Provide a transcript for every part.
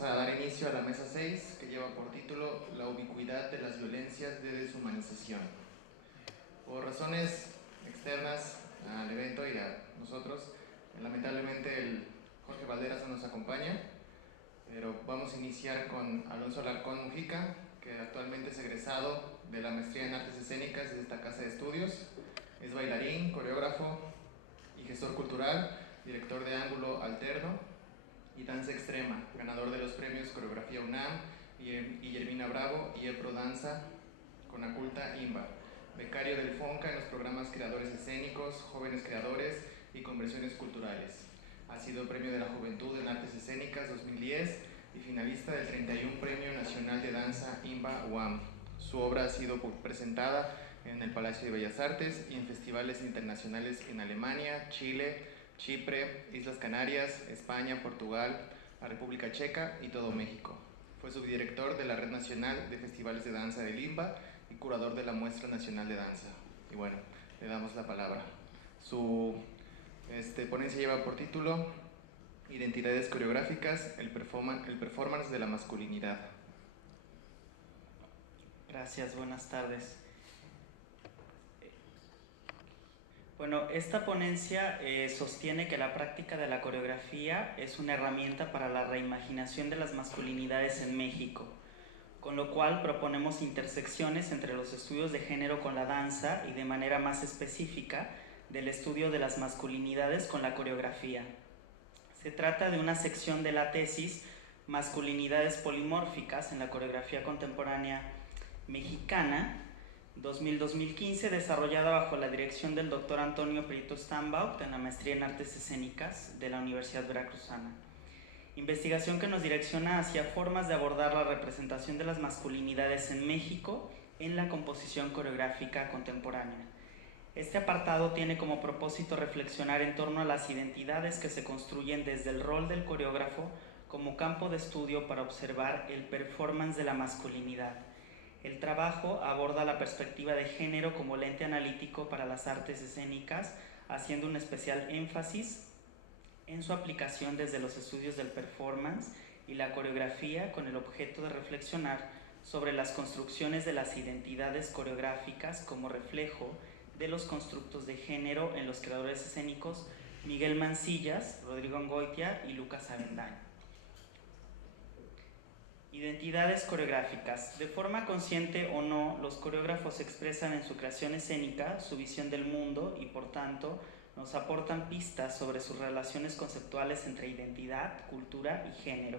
Vamos a dar inicio a la mesa 6, que lleva por título La ubicuidad de las violencias de deshumanización. Por razones externas al evento y a nosotros, lamentablemente el Jorge Valderas no nos acompaña, pero vamos a iniciar con Alonso Alarcón Mujica, que actualmente es egresado de la maestría en artes escénicas de esta casa de estudios. Es bailarín, coreógrafo y gestor cultural, director de Ángulo Alterno y Danza Extrema, ganador de los premios Coreografía UNAM y Yermina Bravo y EPRO Danza con Aculta IMBA, becario del FONCA en los programas Creadores Escénicos, Jóvenes Creadores y Conversiones Culturales. Ha sido Premio de la Juventud en Artes Escénicas 2010 y finalista del 31 Premio Nacional de Danza IMBA UAM. Su obra ha sido presentada en el Palacio de Bellas Artes y en festivales internacionales en Alemania, Chile, Chipre, Islas Canarias, España, Portugal, la República Checa y todo México. Fue subdirector de la Red Nacional de Festivales de Danza de Limba y curador de la Muestra Nacional de Danza. Y bueno, le damos la palabra. Su ponencia lleva por título Identidades coreográficas, el performance de la masculinidad. Gracias, buenas tardes. Bueno, esta ponencia sostiene que la práctica de la coreografía es una herramienta para la reimaginación de las masculinidades en México, con lo cual proponemos intersecciones entre los estudios de género con la danza y de manera más específica del estudio de las masculinidades con la coreografía. Se trata de una sección de la tesis Masculinidades polimórficas en la coreografía contemporánea mexicana 2000-2015, desarrollada bajo la dirección del Dr. Antonio Prieto Stambaugh en la maestría en artes escénicas de la Universidad Veracruzana. Investigación que nos direcciona hacia formas de abordar la representación de las masculinidades en México en la composición coreográfica contemporánea. Este apartado tiene como propósito reflexionar en torno a las identidades que se construyen desde el rol del coreógrafo como campo de estudio para observar el performance de la masculinidad. El trabajo aborda la perspectiva de género como lente analítico para las artes escénicas, haciendo un especial énfasis en su aplicación desde los estudios del performance y la coreografía, con el objeto de reflexionar sobre las construcciones de las identidades coreográficas como reflejo de los constructos de género en los creadores escénicos Miguel Mancillas, Rodrigo Angoitia y Lucas Avendaño. Identidades coreográficas. De forma consciente o no, los coreógrafos expresan en su creación escénica su visión del mundo y, por tanto, nos aportan pistas sobre sus relaciones conceptuales entre identidad, cultura y género,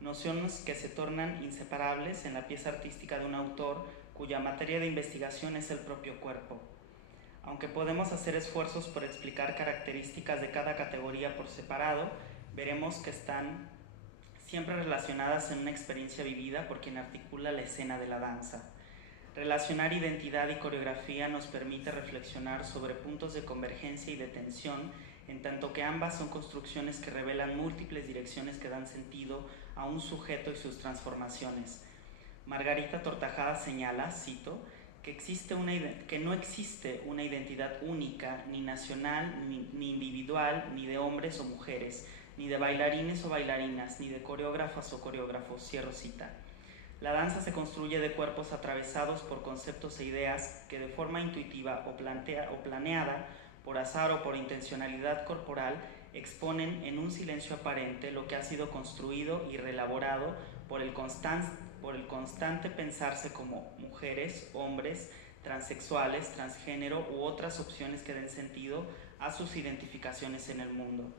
nociones que se tornan inseparables en la pieza artística de un autor cuya materia de investigación es el propio cuerpo. Aunque podemos hacer esfuerzos por explicar características de cada categoría por separado, veremos que están siempre relacionadas en una experiencia vivida por quien articula la escena de la danza. Relacionar identidad y coreografía nos permite reflexionar sobre puntos de convergencia y de tensión, en tanto que ambas son construcciones que revelan múltiples direcciones que dan sentido a un sujeto y sus transformaciones. Margarita Tortajada señala, cito, que no existe una identidad única, ni nacional, ni individual, ni de hombres o mujeres, ni de bailarines o bailarinas, ni de coreógrafas o coreógrafos, cierro cita. La danza se construye de cuerpos atravesados por conceptos e ideas que de forma intuitiva o planeada, por azar o por intencionalidad corporal, exponen en un silencio aparente lo que ha sido construido y reelaborado por el constante pensarse como mujeres, hombres, transexuales, transgénero u otras opciones que den sentido a sus identificaciones en el mundo.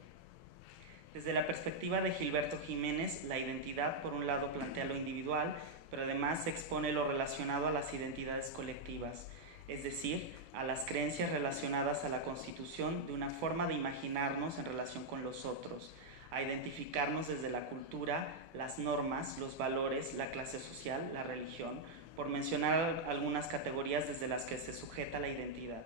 Desde la perspectiva de Gilberto Jiménez, la identidad por un lado plantea lo individual, pero además expone lo relacionado a las identidades colectivas, es decir, a las creencias relacionadas a la constitución de una forma de imaginarnos en relación con los otros, a identificarnos desde la cultura, las normas, los valores, la clase social, la religión, por mencionar algunas categorías desde las que se sujeta la identidad.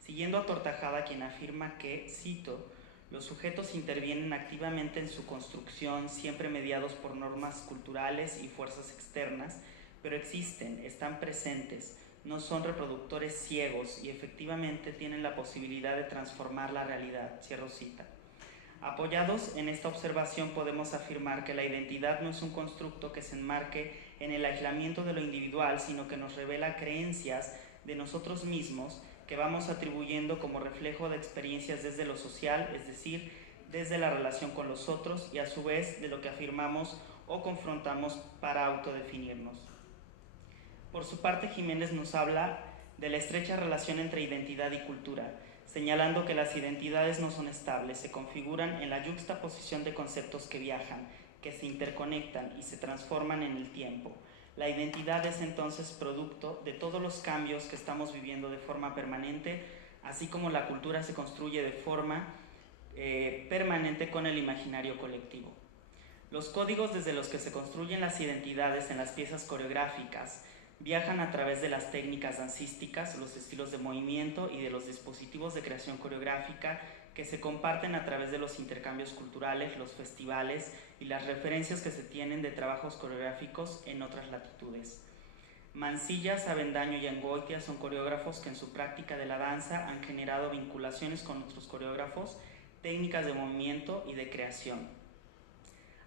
Siguiendo a Tortajada, quien afirma que, cito, los sujetos intervienen activamente en su construcción, siempre mediados por normas culturales y fuerzas externas, pero existen, están presentes, no son reproductores ciegos y efectivamente tienen la posibilidad de transformar la realidad, cierro cita. Apoyados en esta observación podemos afirmar que la identidad no es un constructo que se enmarque en el aislamiento de lo individual, sino que nos revela creencias de nosotros mismos que vamos atribuyendo como reflejo de experiencias desde lo social, es decir, desde la relación con los otros y a su vez de lo que afirmamos o confrontamos para autodefinirnos. Por su parte, Jiménez nos habla de la estrecha relación entre identidad y cultura, señalando que las identidades no son estables, se configuran en la yuxtaposición de conceptos que viajan, que se interconectan y se transforman en el tiempo. La identidad es entonces producto de todos los cambios que estamos viviendo de forma permanente, así como la cultura se construye de forma permanente con el imaginario colectivo. Los códigos desde los que se construyen las identidades en las piezas coreográficas viajan a través de las técnicas dancísticas, los estilos de movimiento y de los dispositivos de creación coreográfica que se comparten a través de los intercambios culturales, los festivales y las referencias que se tienen de trabajos coreográficos en otras latitudes. Mancilla, Avendaño y Angoitia son coreógrafos que en su práctica de la danza han generado vinculaciones con otros coreógrafos, técnicas de movimiento y de creación.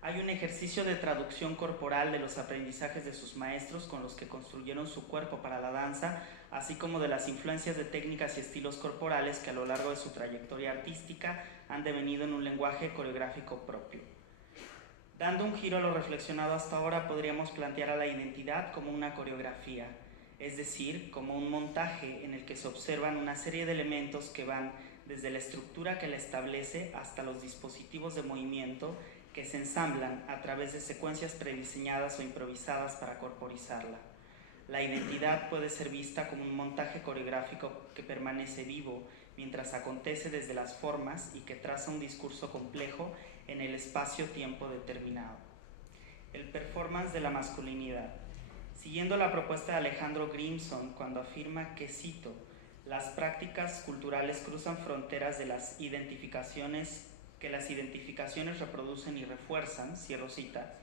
Hay un ejercicio de traducción corporal de los aprendizajes de sus maestros con los que construyeron su cuerpo para la danza, así como de las influencias de técnicas y estilos corporales que a lo largo de su trayectoria artística han devenido en un lenguaje coreográfico propio. Dando un giro a lo reflexionado hasta ahora, podríamos plantear a la identidad como una coreografía, es decir, como un montaje en el que se observan una serie de elementos que van desde la estructura que la establece hasta los dispositivos de movimiento que se ensamblan a través de secuencias prediseñadas o improvisadas para corporizarla. La identidad puede ser vista como un montaje coreográfico que permanece vivo mientras acontece desde las formas y que traza un discurso complejo en el espacio-tiempo determinado. El performance de la masculinidad. Siguiendo la propuesta de Alejandro Grimson, cuando afirma que, cito, las prácticas culturales cruzan fronteras de las identificaciones que las identificaciones reproducen y refuerzan, cierro cita,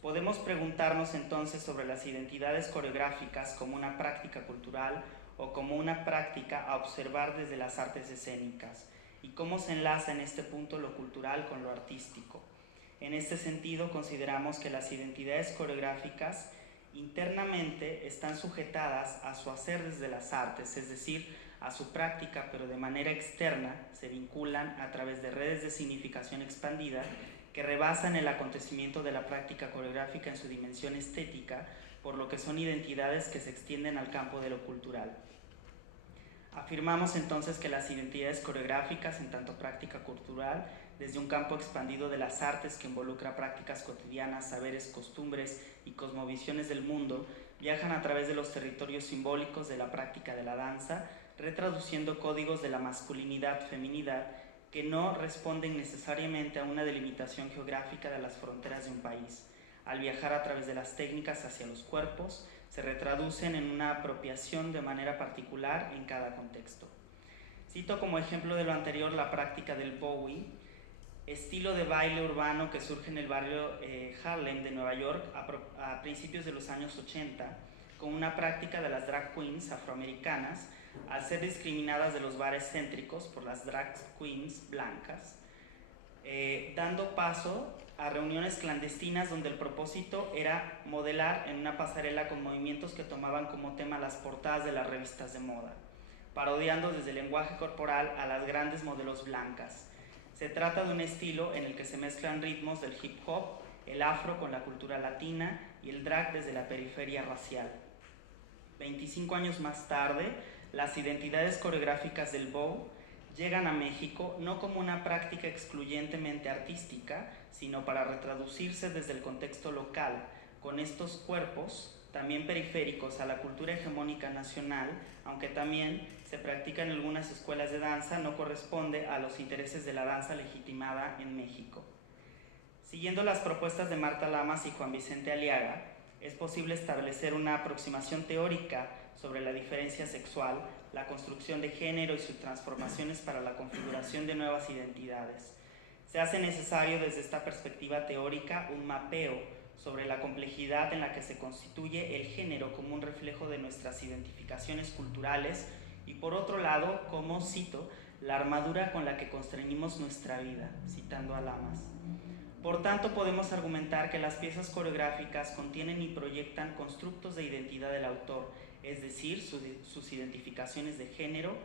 podemos preguntarnos entonces sobre las identidades coreográficas como una práctica cultural o como una práctica a observar desde las artes escénicas, y cómo se enlaza en este punto lo cultural con lo artístico. En este sentido, consideramos que las identidades coreográficas internamente están sujetadas a su hacer desde las artes, es decir, a su práctica, pero de manera externa se vinculan a través de redes de significación expandida que rebasan el acontecimiento de la práctica coreográfica en su dimensión estética, por lo que son identidades que se extienden al campo de lo cultural. Afirmamos entonces que las identidades coreográficas, en tanto práctica cultural, desde un campo expandido de las artes que involucra prácticas cotidianas, saberes, costumbres y cosmovisiones del mundo, viajan a través de los territorios simbólicos de la práctica de la danza, retraduciendo códigos de la masculinidad-feminidad que no responden necesariamente a una delimitación geográfica de las fronteras de un país. Al viajar a través de las técnicas hacia los cuerpos, se retraducen en una apropiación de manera particular en cada contexto. Cito como ejemplo de lo anterior la práctica del Bowie, estilo de baile urbano que surge en el barrio Harlem de Nueva York a principios de los años 80, con una práctica de las drag queens afroamericanas al ser discriminadas de los bares céntricos por las drag queens blancas, dando paso a reuniones clandestinas donde el propósito era modelar en una pasarela con movimientos que tomaban como tema las portadas de las revistas de moda, parodiando desde el lenguaje corporal a las grandes modelos blancas. Se trata de un estilo en el que se mezclan ritmos del hip hop, el afro con la cultura latina y el drag desde la periferia racial. 25 años más tarde, las identidades coreográficas del bow llegan a México no como una práctica excluyentemente artística, sino para retraducirse desde el contexto local, con estos cuerpos también periféricos a la cultura hegemónica nacional, aunque también se practica en algunas escuelas de danza, no corresponde a los intereses de la danza legitimada en México. Siguiendo las propuestas de Marta Lamas y Juan Vicente Aliaga, es posible establecer una aproximación teórica sobre la diferencia sexual, la construcción de género y sus transformaciones para la configuración de nuevas identidades. Se hace necesario desde esta perspectiva teórica un mapeo sobre la complejidad en la que se constituye el género como un reflejo de nuestras identificaciones culturales y por otro lado, como cito, la armadura con la que constreñimos nuestra vida, citando a Lamas. Por tanto, podemos argumentar que las piezas coreográficas contienen y proyectan constructos de identidad del autor, es decir, sus identificaciones de género,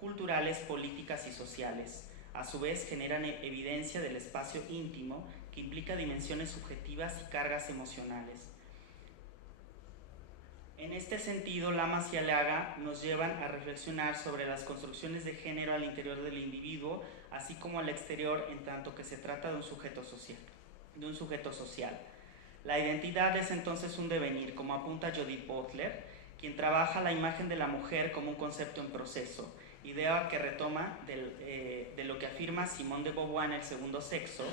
culturales, políticas y sociales. A su vez, generan evidencia del espacio íntimo, que implica dimensiones subjetivas y cargas emocionales. En este sentido, Lamas y Aliaga nos llevan a reflexionar sobre las construcciones de género al interior del individuo, así como al exterior, en tanto que se trata de un sujeto social. La identidad es entonces un devenir, como apunta Judith Butler, quien trabaja la imagen de la mujer como un concepto en proceso, idea que retoma de lo que afirma Simone de Beauvoir en El segundo sexo,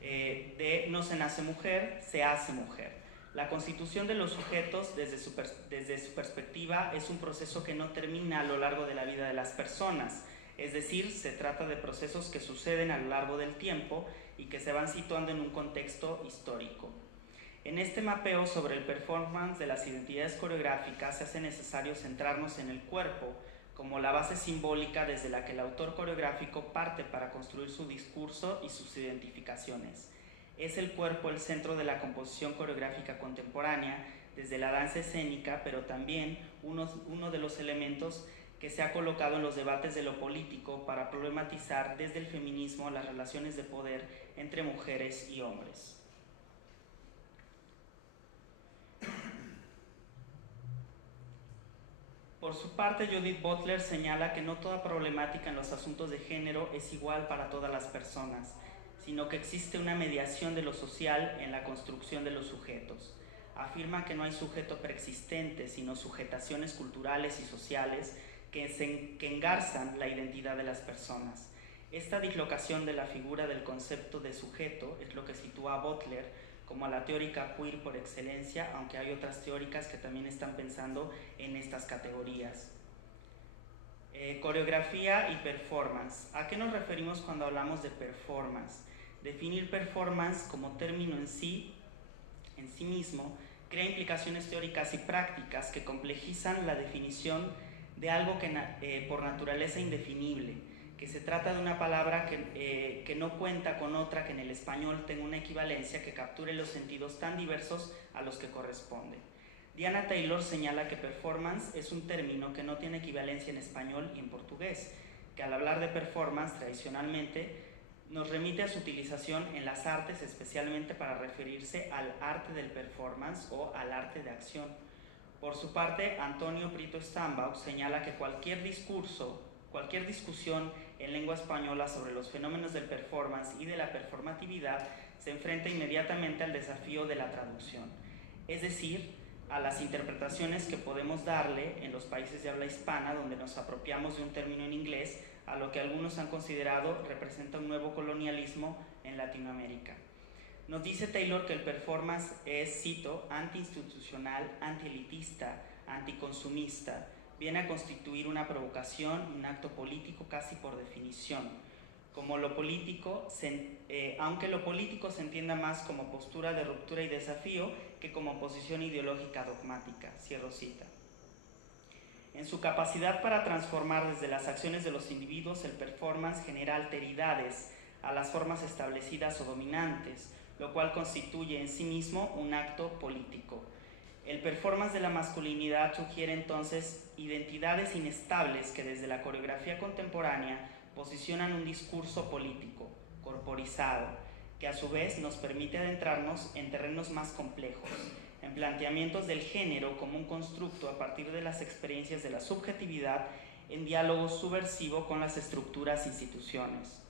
de no se nace mujer, se hace mujer. La constitución de los sujetos, desde su perspectiva, es un proceso que no termina a lo largo de la vida de las personas, es decir, se trata de procesos que suceden a lo largo del tiempo y que se van situando en un contexto histórico. En este mapeo sobre el performance de las identidades coreográficas se hace necesario centrarnos en el cuerpo como la base simbólica desde la que el autor coreográfico parte para construir su discurso y sus identificaciones. Es el cuerpo el centro de la composición coreográfica contemporánea, desde la danza escénica, pero también uno de los elementos que se ha colocado en los debates de lo político para problematizar desde el feminismo las relaciones de poder entre mujeres y hombres. Por su parte, Judith Butler señala que no toda problemática en los asuntos de género es igual para todas las personas, sino que existe una mediación de lo social en la construcción de los sujetos. Afirma que no hay sujeto preexistente, sino sujetaciones culturales y sociales que engarzan la identidad de las personas. Esta dislocación de la figura del concepto de sujeto es lo que sitúa a Butler como a la teórica queer por excelencia, aunque hay otras teóricas que también están pensando en estas categorías. Coreografía y performance. ¿A qué nos referimos cuando hablamos de performance? Definir performance como término en sí mismo, crea implicaciones teóricas y prácticas que complejizan la definición de algo que por naturaleza indefinible, que se trata de una palabra que no cuenta con otra que en el español tenga una equivalencia que capture los sentidos tan diversos a los que corresponde. Diana Taylor señala que performance es un término que no tiene equivalencia en español y en portugués, que al hablar de performance tradicionalmente nos remite a su utilización en las artes, especialmente para referirse al arte del performance o al arte de acción. Por su parte, Antonio Prito Stambach señala que cualquier discusión en lengua española sobre los fenómenos del performance y de la performatividad se enfrenta inmediatamente al desafío de la traducción, es decir, a las interpretaciones que podemos darle en los países de habla hispana, donde nos apropiamos de un término en inglés, a lo que algunos han considerado representa un nuevo colonialismo en Latinoamérica. Nos dice Taylor que el performance es, cito, antiinstitucional, antielitista, anticonsumista, viene a constituir una provocación, un acto político casi por definición, aunque lo político se entienda más como postura de ruptura y desafío que como posición ideológica dogmática, cierro cita. En su capacidad para transformar desde las acciones de los individuos, el performance genera alteridades a las formas establecidas o dominantes, lo cual constituye en sí mismo un acto político. El performance de la masculinidad sugiere entonces identidades inestables que desde la coreografía contemporánea posicionan un discurso político, corporizado, que a su vez nos permite adentrarnos en terrenos más complejos, en planteamientos del género como un constructo a partir de las experiencias de la subjetividad en diálogo subversivo con las estructuras e instituciones.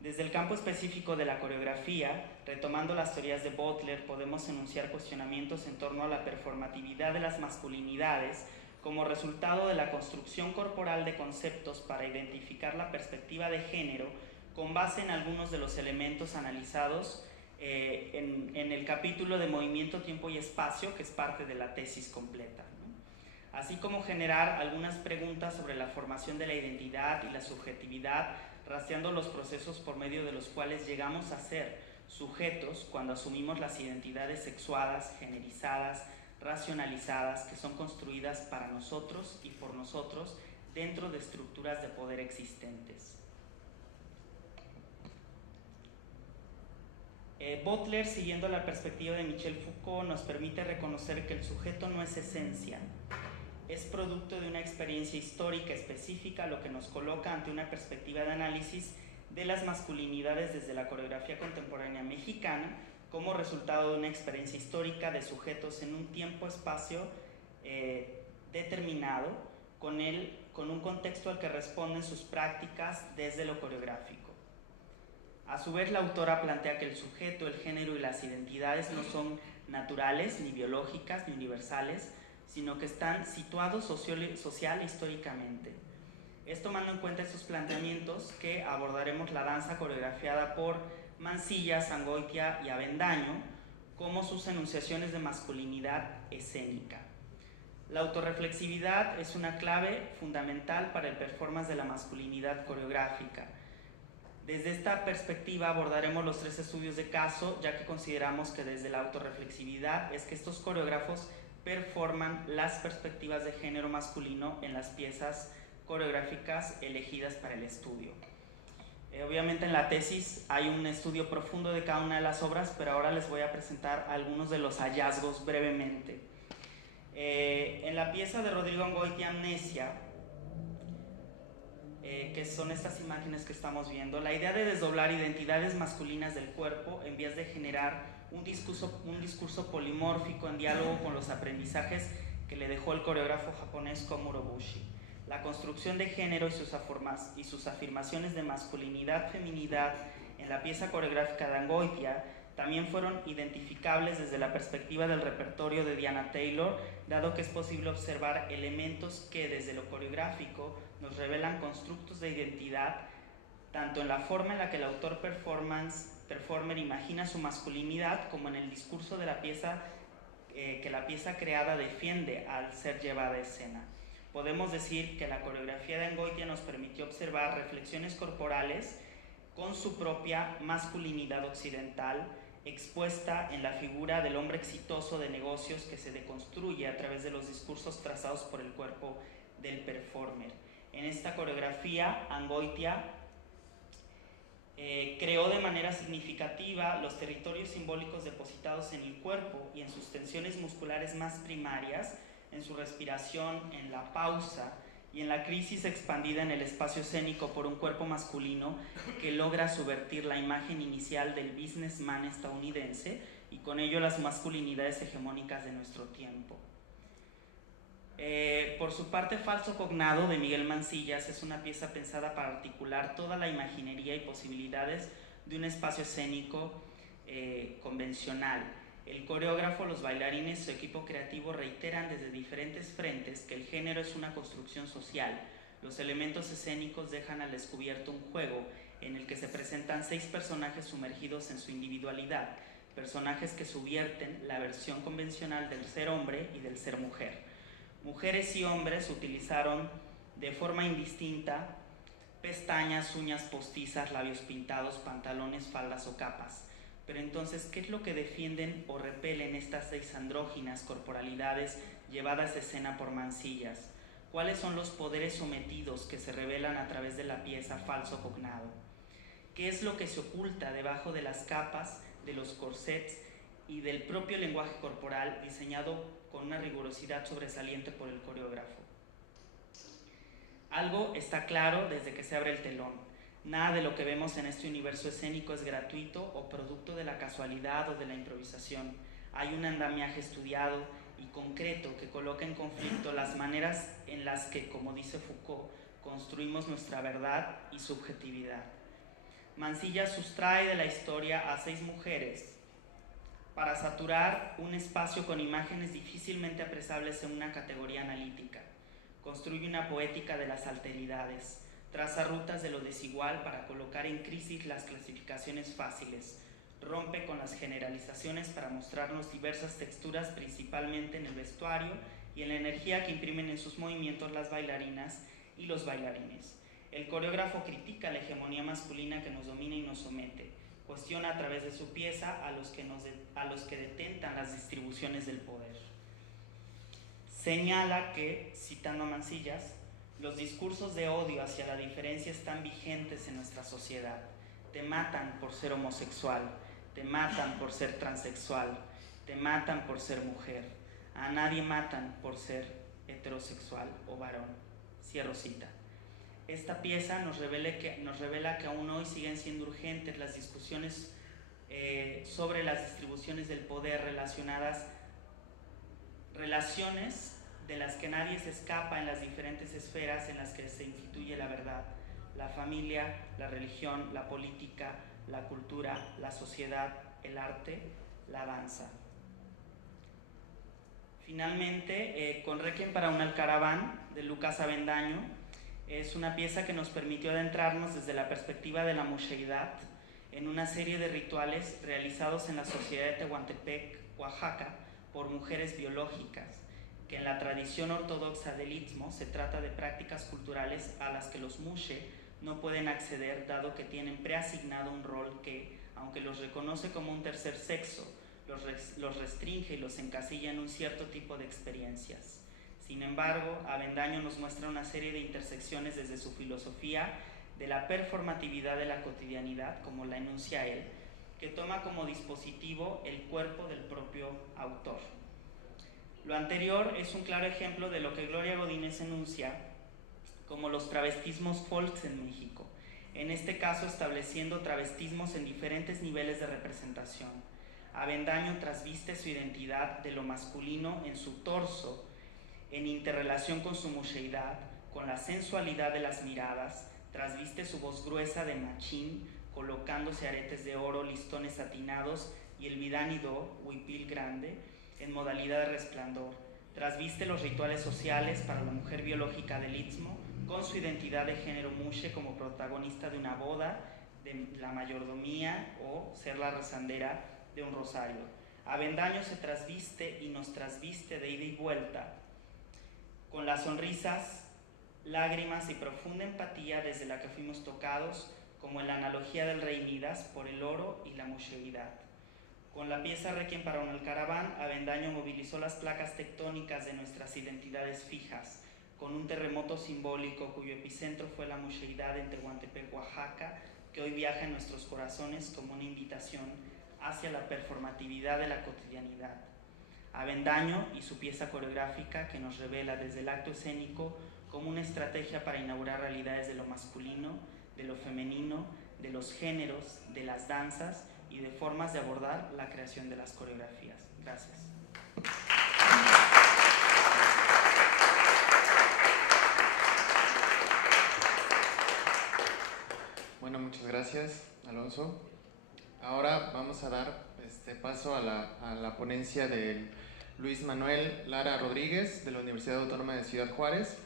Desde el campo específico de la coreografía, retomando las teorías de Butler, podemos enunciar cuestionamientos en torno a la performatividad de las masculinidades como resultado de la construcción corporal de conceptos para identificar la perspectiva de género con base en algunos de los elementos analizados en el capítulo de Movimiento, Tiempo y Espacio, que es parte de la tesis completa, ¿no? Así como generar algunas preguntas sobre la formación de la identidad y la subjetividad, rastreando los procesos por medio de los cuales llegamos a ser sujetos cuando asumimos las identidades sexuadas, generizadas, racionalizadas, que son construidas para nosotros y por nosotros dentro de estructuras de poder existentes. Butler, siguiendo la perspectiva de Michel Foucault, nos permite reconocer que el sujeto no es esencia, es producto de una experiencia histórica específica, lo que nos coloca ante una perspectiva de análisis de las masculinidades desde la coreografía contemporánea mexicana como resultado de una experiencia histórica de sujetos en un tiempo-espacio determinado, con un contexto al que responden sus prácticas desde lo coreográfico. A su vez, la autora plantea que el sujeto, el género y las identidades no son naturales, ni biológicas, ni universales, sino que están situados social e históricamente. Es tomando en cuenta estos planteamientos que abordaremos la danza coreografiada por Mansilla, Angoitia y Avendaño como sus enunciaciones de masculinidad escénica. La autorreflexividad es una clave fundamental para el performance de la masculinidad coreográfica. Desde esta perspectiva abordaremos los 3 estudios de caso, ya que consideramos que desde la autorreflexividad es que estos coreógrafos performan las perspectivas de género masculino en las piezas coreográficas elegidas para el estudio. Obviamente en la tesis hay un estudio profundo de cada una de las obras, pero ahora les voy a presentar algunos de los hallazgos brevemente. En la pieza de Rodrigo Angoitia, Amnesia, que son estas imágenes que estamos viendo, la idea de desdoblar identidades masculinas del cuerpo en vías de generar un discurso polimórfico en diálogo con los aprendizajes que le dejó el coreógrafo japonés Komuro Bushi. La construcción de género y sus afirmaciones de masculinidad, feminidad en la pieza coreográfica de Angoitia también fueron identificables desde la perspectiva del repertorio de Diana Taylor, dado que es posible observar elementos que desde lo coreográfico nos revelan constructos de identidad, tanto en la forma en la que el autor performer imagina su masculinidad, como en el discurso de la pieza que la pieza creada defiende al ser llevada a escena. Podemos decir que la coreografía de Angoitia nos permitió observar reflexiones corporales con su propia masculinidad occidental, expuesta en la figura del hombre exitoso de negocios que se deconstruye a través de los discursos trazados por el cuerpo del performer. En esta coreografía, Angoitia creó de manera significativa los territorios simbólicos depositados en el cuerpo y en sus tensiones musculares más primarias, en su respiración, en la pausa y en la crisis expandida en el espacio escénico por un cuerpo masculino que logra subvertir la imagen inicial del businessman estadounidense y con ello las masculinidades hegemónicas de nuestro tiempo. Por su parte, Falso Cognado de Miguel Mancillas es una pieza pensada para articular toda la imaginería y posibilidades de un espacio escénico convencional. El coreógrafo, los bailarines y su equipo creativo reiteran desde diferentes frentes que el género es una construcción social. Los elementos escénicos dejan al descubierto un juego en el que se presentan 6 personajes sumergidos en su individualidad, personajes que subvierten la versión convencional del ser hombre y del ser mujer. Mujeres y hombres utilizaron de forma indistinta pestañas, uñas postizas, labios pintados, pantalones, faldas o capas. Pero entonces, ¿qué es lo que defienden o repelen estas 6 andróginas corporalidades llevadas a escena por Mancillas? ¿Cuáles son los poderes sometidos que se revelan a través de la pieza Falso Cognado? ¿Qué es lo que se oculta debajo de las capas, de los corsets y del propio lenguaje corporal diseñado con una rigurosidad sobresaliente por el coreógrafo? Algo está claro desde que se abre el telón. Nada de lo que vemos en este universo escénico es gratuito o producto de la casualidad o de la improvisación. Hay un andamiaje estudiado y concreto que coloca en conflicto las maneras en las que, como dice Foucault, construimos nuestra verdad y subjetividad. Mansilla sustrae de la historia a 6 mujeres para saturar un espacio con imágenes difícilmente apresables en una categoría analítica. Construye una poética de las alteridades. Traza rutas de lo desigual para colocar en crisis las clasificaciones fáciles. Rompe con las generalizaciones para mostrarnos diversas texturas, principalmente en el vestuario y en la energía que imprimen en sus movimientos las bailarinas y los bailarines. El coreógrafo critica la hegemonía masculina que nos domina y nos somete. Cuestiona a través de su pieza a los que detentan las distribuciones del poder. Señala que, citando a Mancillas, los discursos de odio hacia la diferencia están vigentes en nuestra sociedad. Te matan por ser homosexual, te matan por ser transexual, te matan por ser mujer, a nadie matan por ser heterosexual o varón. Cierro cita. Esta pieza nos revela que aún hoy siguen siendo urgentes las discusiones sobre las distribuciones del poder relaciones de las que nadie se escapa en las diferentes esferas en las que se instituye la verdad: la familia, la religión, la política, la cultura, la sociedad, el arte, la danza. Finalmente, con Requiem para un Alcaraván, de Lucas Avendaño, es una pieza que nos permitió adentrarnos desde la perspectiva de la mucheidad en una serie de rituales realizados en la sociedad de Tehuantepec, Oaxaca, por mujeres biológicas, que en la tradición ortodoxa del Istmo se trata de prácticas culturales a las que los mushe no pueden acceder, dado que tienen preasignado un rol que, aunque los reconoce como un tercer sexo, los restringe y los encasilla en un cierto tipo de experiencias. Sin embargo, Avendaño nos muestra una serie de intersecciones desde su filosofía de la performatividad de la cotidianidad, como la enuncia él, que toma como dispositivo el cuerpo del propio autor. Lo anterior es un claro ejemplo de lo que Gloria Godínez enuncia como los travestismos folks en México, en este caso estableciendo travestismos en diferentes niveles de representación. Avendaño trasviste su identidad de lo masculino en su torso, en interrelación con su mucheidad, con la sensualidad de las miradas, trasviste su voz gruesa de machín, colocándose aretes de oro, listones satinados y el vidanido, huipil grande, en modalidad de resplandor. Trasviste los rituales sociales para la mujer biológica del Istmo, con su identidad de género mushe como protagonista de una boda, de la mayordomía o ser la rezandera de un rosario. Avendaño se trasviste y nos trasviste de ida y vuelta, con las sonrisas, lágrimas y profunda empatía desde la que fuimos tocados, como en la analogía del rey Midas por el oro y la mucheidad. Con la pieza Requiem para un Alcaraván, Avendaño movilizó las placas tectónicas de nuestras identidades fijas, con un terremoto simbólico cuyo epicentro fue la mucheidad en Tehuantepec, Oaxaca, que hoy viaja en nuestros corazones como una invitación hacia la performatividad de la cotidianidad. Avendaño y su pieza coreográfica, que nos revela desde el acto escénico como una estrategia para inaugurar realidades de lo masculino, de lo femenino, de los géneros, de las danzas y de formas de abordar la creación de las coreografías. Gracias. Bueno, muchas gracias, Alonso. Ahora vamos a dar paso a la ponencia de Luis Manuel Lara Rodríguez, de la Universidad Autónoma de Ciudad Juárez.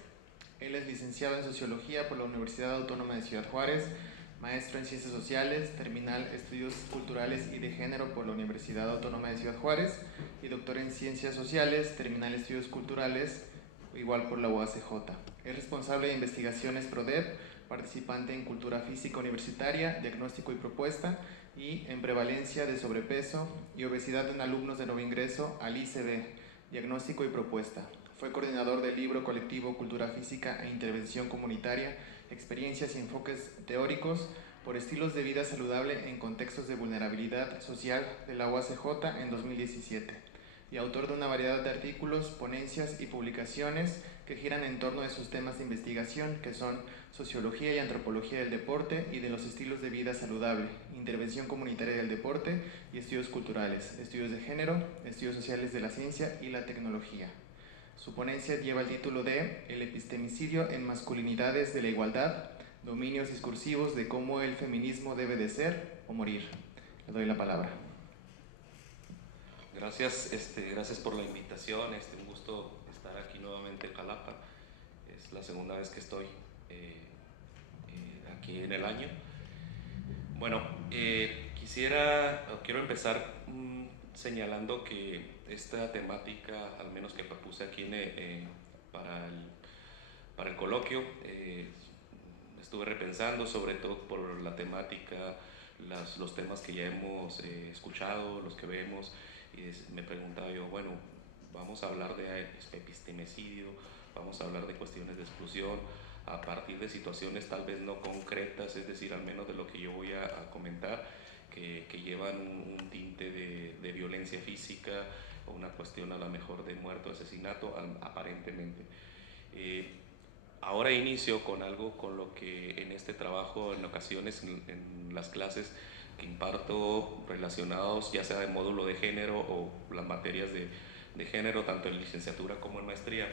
Él es licenciado en Sociología por la Universidad Autónoma de Ciudad Juárez, maestro en Ciencias Sociales, terminal Estudios Culturales y de Género por la Universidad Autónoma de Ciudad Juárez y doctor en Ciencias Sociales, terminal Estudios Culturales, igual por la UACJ. Es responsable de investigaciones PRODEP, participante en Cultura Física Universitaria, Diagnóstico y Propuesta, y en prevalencia de sobrepeso y obesidad en alumnos de nuevo ingreso al ICB, Diagnóstico y Propuesta. Fue coordinador del libro colectivo Cultura Física e Intervención Comunitaria, Experiencias y Enfoques Teóricos por Estilos de Vida Saludable en Contextos de Vulnerabilidad Social de la UACJ en 2017, y autor de una variedad de artículos, ponencias y publicaciones que giran en torno de sus temas de investigación, que son Sociología y Antropología del Deporte y de los Estilos de Vida Saludable, Intervención Comunitaria del Deporte y Estudios Culturales, Estudios de Género, Estudios Sociales de la Ciencia y la Tecnología. Su ponencia lleva el título de El epistemicidio en masculinidades de la igualdad, dominios discursivos de cómo el feminismo debe de ser o morir. Le doy la palabra. Gracias, gracias por la invitación, un gusto estar aquí nuevamente en Jalapa. Es la segunda vez que estoy aquí en el año. Bueno, quiero empezar señalando que esta temática, al menos que propuse aquí para el coloquio, estuve repensando sobre todo por la temática, los temas que ya hemos escuchado, los que vemos, y me preguntaba yo, bueno, vamos a hablar de epistemicidio, vamos a hablar de cuestiones de exclusión a partir de situaciones tal vez no concretas, es decir, al menos de lo que yo voy a comentar, que llevan un tinte de violencia física o una cuestión a lo mejor de muerte o asesinato, aparentemente. Ahora inicio con algo con lo que en este trabajo, en ocasiones, en las clases que imparto relacionados ya sea de módulo de género o las materias de género, tanto en licenciatura como en maestría,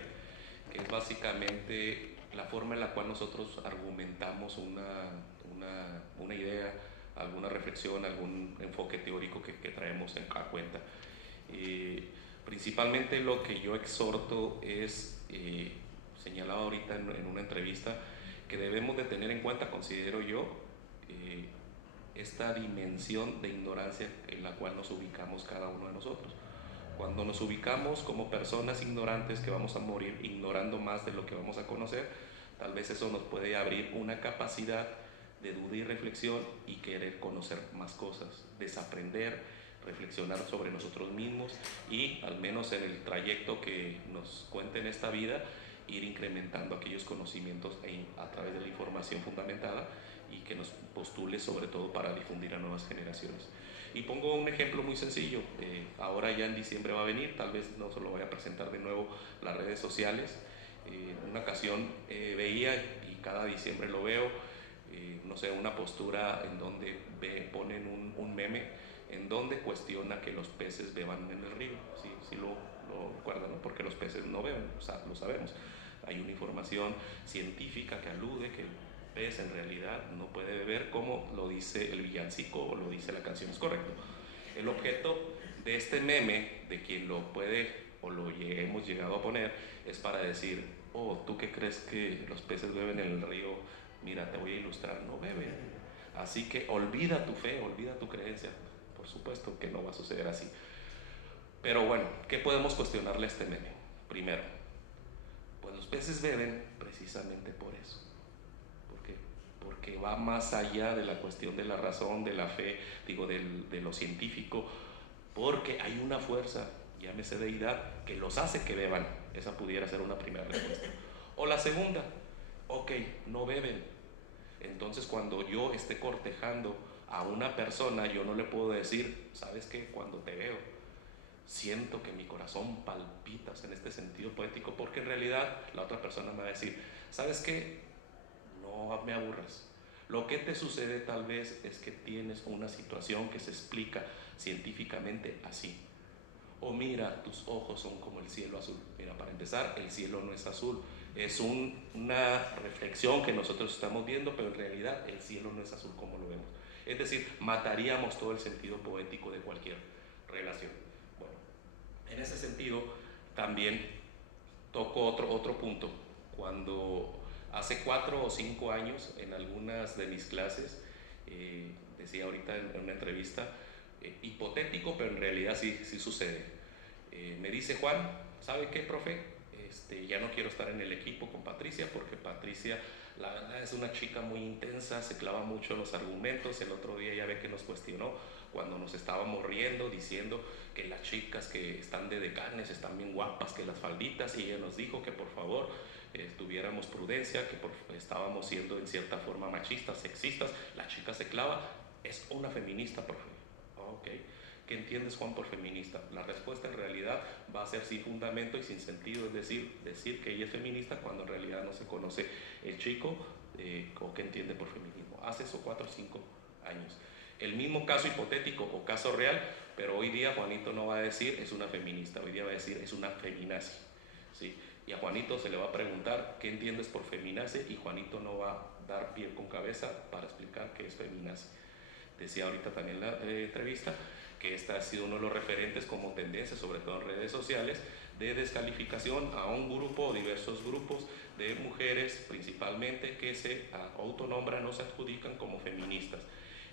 que es básicamente la forma en la cual nosotros argumentamos una idea, alguna reflexión, algún enfoque teórico que traemos a cuenta. Principalmente lo que yo exhorto es, señalado ahorita en una entrevista, que debemos de tener en cuenta, considero yo, esta dimensión de ignorancia en la cual nos ubicamos cada uno de nosotros. Cuando nos ubicamos como personas ignorantes que vamos a morir ignorando más de lo que vamos a conocer, tal vez eso nos puede abrir una capacidad de duda y reflexión y querer conocer más cosas, desaprender, reflexionar sobre nosotros mismos y, al menos en el trayecto que nos cuente en esta vida, ir incrementando aquellos conocimientos a través de la información fundamentada y que nos postule sobre todo para difundir a nuevas generaciones. Y pongo un ejemplo muy sencillo, ahora ya en diciembre va a venir, tal vez no se lo voy a presentar de nuevo las redes sociales. En una ocasión veía, y cada diciembre lo veo, no sé, una postura en donde ponen un meme en donde cuestiona que los peces beban en el río. Sí lo recuerdan, ¿no? Porque los peces no beben, o sea, lo sabemos. Hay una información científica que alude que el pez en realidad no puede beber, como lo dice el villancico o lo dice la canción, es correcto. El objeto de este meme, de quien lo puede o lo hemos llegado a poner, es para decir, oh, ¿tú qué crees que los peces beben en el río? Mira, te voy a ilustrar, no beben. Así que olvida tu fe, olvida tu creencia. Por supuesto que no va a suceder así. Pero bueno, ¿qué podemos cuestionarle a este meme? Primero, pues los peces beben precisamente por eso. ¿Por qué? Porque va más allá de la cuestión de la razón, de la fe, digo, de lo científico, porque hay una fuerza, llámese deidad, que los hace que beban. Esa pudiera ser una primera respuesta. O la segunda, ok, no beben. Entonces, cuando yo esté cortejando a una persona, yo no le puedo decir, ¿sabes qué? Cuando te veo, siento que mi corazón palpita en este sentido poético, porque en realidad la otra persona me va a decir, ¿sabes qué? No me aburras. Lo que te sucede tal vez es que tienes una situación que se explica científicamente así. O mira, tus ojos son como el cielo azul. Mira, para empezar, el cielo no es azul. Es una reflexión que nosotros estamos viendo, pero en realidad el cielo no es azul como lo vemos. Es decir, mataríamos todo el sentido poético de cualquier relación. Bueno, en ese sentido, también toco otro punto. Cuando hace 4 o 5 años, en algunas de mis clases, decía ahorita en una entrevista, hipotético, pero en realidad sí sucede. Me dice Juan, ¿sabe qué, profe? Ya no quiero estar en el equipo con Patricia, porque Patricia, la verdad, es una chica muy intensa, se clava mucho en los argumentos. El otro día ya ve que nos cuestionó cuando nos estábamos riendo, diciendo que las chicas que están de decanes están bien guapas, que las falditas, y ella nos dijo que por favor tuviéramos prudencia, que estábamos siendo en cierta forma machistas, sexistas. La chica se clava, es una feminista, profe. Ok. ¿Qué entiendes, Juan, por feminista? La respuesta en realidad va a ser sin fundamento y sin sentido, es decir que ella es feminista cuando en realidad no se conoce el chico o qué entiende por feminismo. Hace eso 4 o 5 años. El mismo caso hipotético o caso real, pero hoy día Juanito no va a decir es una feminista, hoy día va a decir es una feminazi, ¿sí? Y a Juanito se le va a preguntar qué entiendes por feminazi y Juanito no va a dar pie con cabeza para explicar qué es feminazi. Decía ahorita también en la entrevista que este ha sido uno de los referentes como tendencia, sobre todo en redes sociales, de descalificación a un grupo o diversos grupos de mujeres principalmente que se autonombran o se adjudican como feministas.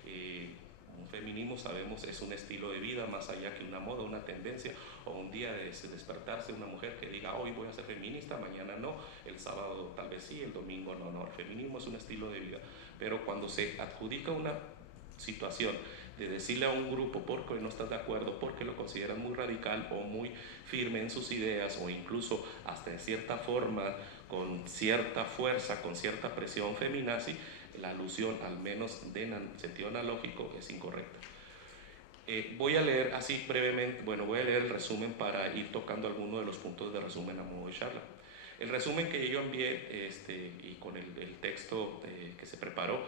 Un feminismo, sabemos, es un estilo de vida más allá que una moda, una tendencia o un día de despertarse una mujer que diga hoy voy a ser feminista, mañana no, el sábado tal vez sí, el domingo no. El feminismo es un estilo de vida, pero cuando se adjudica una situación de decirle a un grupo porque no estás de acuerdo, porque lo consideran muy radical o muy firme en sus ideas o incluso hasta de cierta forma, con cierta fuerza, con cierta presión feminazi, la alusión, al menos en sentido analógico, es incorrecta. Voy a leer así brevemente, bueno, voy a leer el resumen para ir tocando algunos de los puntos de resumen a modo de charla. El resumen que yo envié y con el texto que se preparó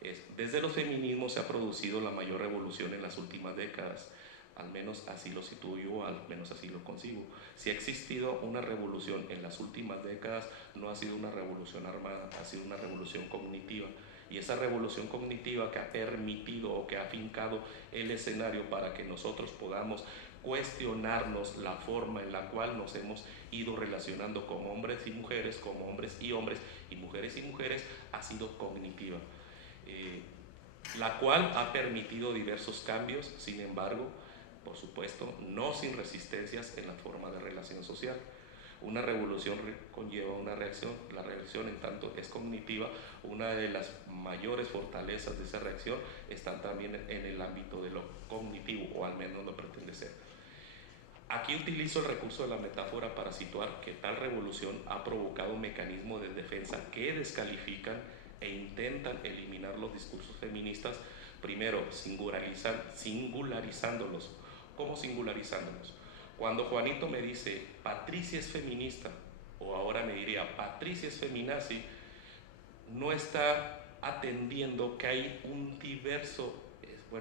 es: desde los feminismos se ha producido la mayor revolución en las últimas décadas, al menos así lo sitúo, al menos así lo concibo. Si ha existido una revolución en las últimas décadas, no ha sido una revolución armada, ha sido una revolución cognitiva. Y esa revolución cognitiva que ha permitido o que ha afincado el escenario para que nosotros podamos cuestionarnos la forma en la cual nos hemos ido relacionando como hombres y mujeres, como hombres y hombres, y mujeres, ha sido cognitiva, la cual ha permitido diversos cambios. Sin embargo, por supuesto, no sin resistencias en la forma de relación social. Una revolución conlleva una reacción, la reacción en tanto es cognitiva. Una de las mayores fortalezas de esa reacción están también en el ámbito de lo cognitivo, o al menos lo pretende ser. Aquí utilizo el recurso de la metáfora para situar que tal revolución ha provocado mecanismos de defensa que descalifican e intentan eliminar los discursos feministas, primero singularizándolos. ¿Cómo singularizándolos? Cuando Juanito me dice Patricia es feminista, o ahora me diría Patricia es feminazi, no está atendiendo que hay un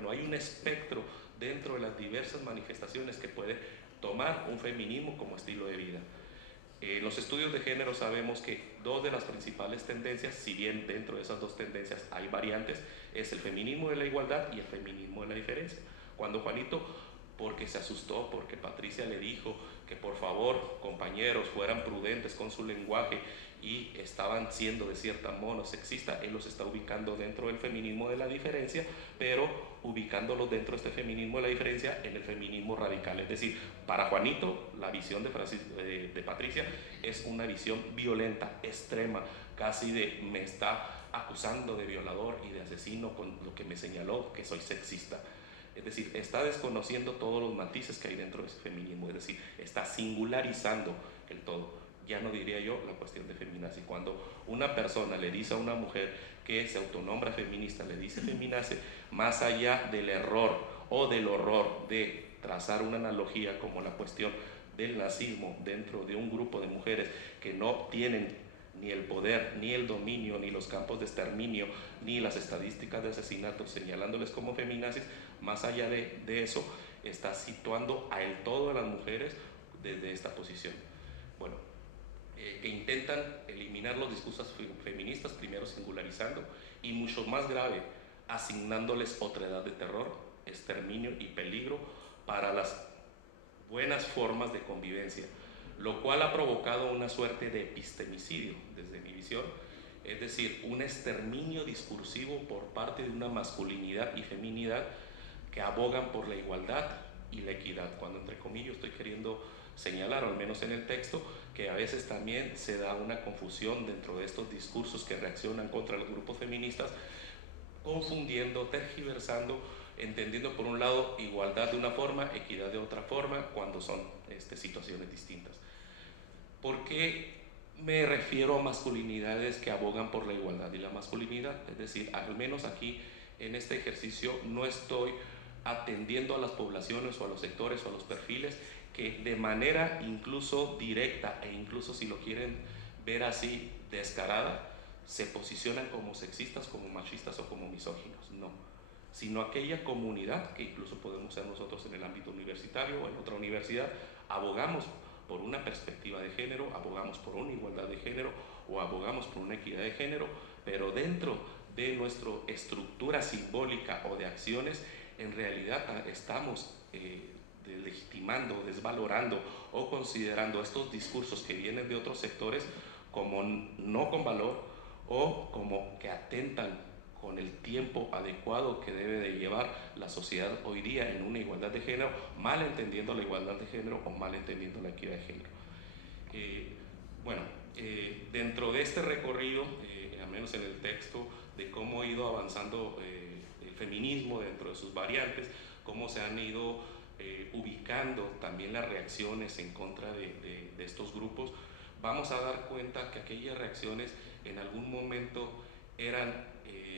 hay un espectro dentro de las diversas manifestaciones que puede tomar un feminismo como estilo de vida. En los estudios de género sabemos que dos de las principales tendencias, si bien dentro de esas dos tendencias hay variantes, es el feminismo de la igualdad y el feminismo de la diferencia. Cuando Juanito, porque se asustó, porque Patricia le dijo que por favor, compañeros, fueran prudentes con su lenguaje y estaban siendo de cierta modo sexista, él los está ubicando dentro del feminismo de la diferencia, pero ubicándolos dentro de este feminismo de la diferencia en el feminismo radical. Es decir, para Juanito, la visión de Patricia es una visión violenta, extrema, casi de me está acusando de violador y de asesino con lo que me señaló que soy sexista. Es decir, está desconociendo todos los matices que hay dentro de ese feminismo, es decir, está singularizando el todo. Ya no diría yo la cuestión de feminazi. Cuando una persona le dice a una mujer que se autonombra feminista, le dice feminazi, más allá del error o del horror de trazar una analogía como la cuestión del nazismo dentro de un grupo de mujeres que no tienen ni el poder, ni el dominio, ni los campos de exterminio, ni las estadísticas de asesinatos señalándoles como feminazis, más allá de eso, está situando a el todo de las mujeres desde esta posición. Bueno, que intentan eliminar los discursos feministas, primero singularizando, y mucho más grave, asignándoles otra edad de terror, exterminio y peligro para las buenas formas de convivencia, lo cual ha provocado una suerte de epistemicidio, desde mi visión, es decir, un exterminio discursivo por parte de una masculinidad y feminidad que abogan por la igualdad y la equidad, cuando entre comillas estoy queriendo señalar, o al menos en el texto, que a veces también se da una confusión dentro de estos discursos que reaccionan contra los grupos feministas, confundiendo, tergiversando, entendiendo por un lado igualdad de una forma, equidad de otra forma, cuando son situaciones distintas. ¿Por qué me refiero a masculinidades que abogan por la igualdad y la masculinidad? Es decir, al menos aquí en este ejercicio no estoy atendiendo a las poblaciones o a los sectores o a los perfiles que de manera incluso directa e incluso si lo quieren ver así descarada, se posicionan como sexistas, como machistas o como misóginos. No, sino aquella comunidad que incluso podemos ser nosotros en el ámbito universitario o en otra universidad, abogamos por una perspectiva de género, abogamos por una igualdad de género o abogamos por una equidad de género, pero dentro de nuestra estructura simbólica o de acciones, en realidad estamos legitimando, desvalorando o considerando estos discursos que vienen de otros sectores como no con valor o como que atentan con el tiempo adecuado que debe de llevar la sociedad hoy día en una igualdad de género, mal entendiendo la igualdad de género o mal entendiendo la equidad de género. Dentro de este recorrido, al menos en el texto, de cómo ha ido avanzando el feminismo dentro de sus variantes, cómo se han ido ubicando también las reacciones en contra de estos grupos, vamos a dar cuenta que aquellas reacciones en algún momento eran,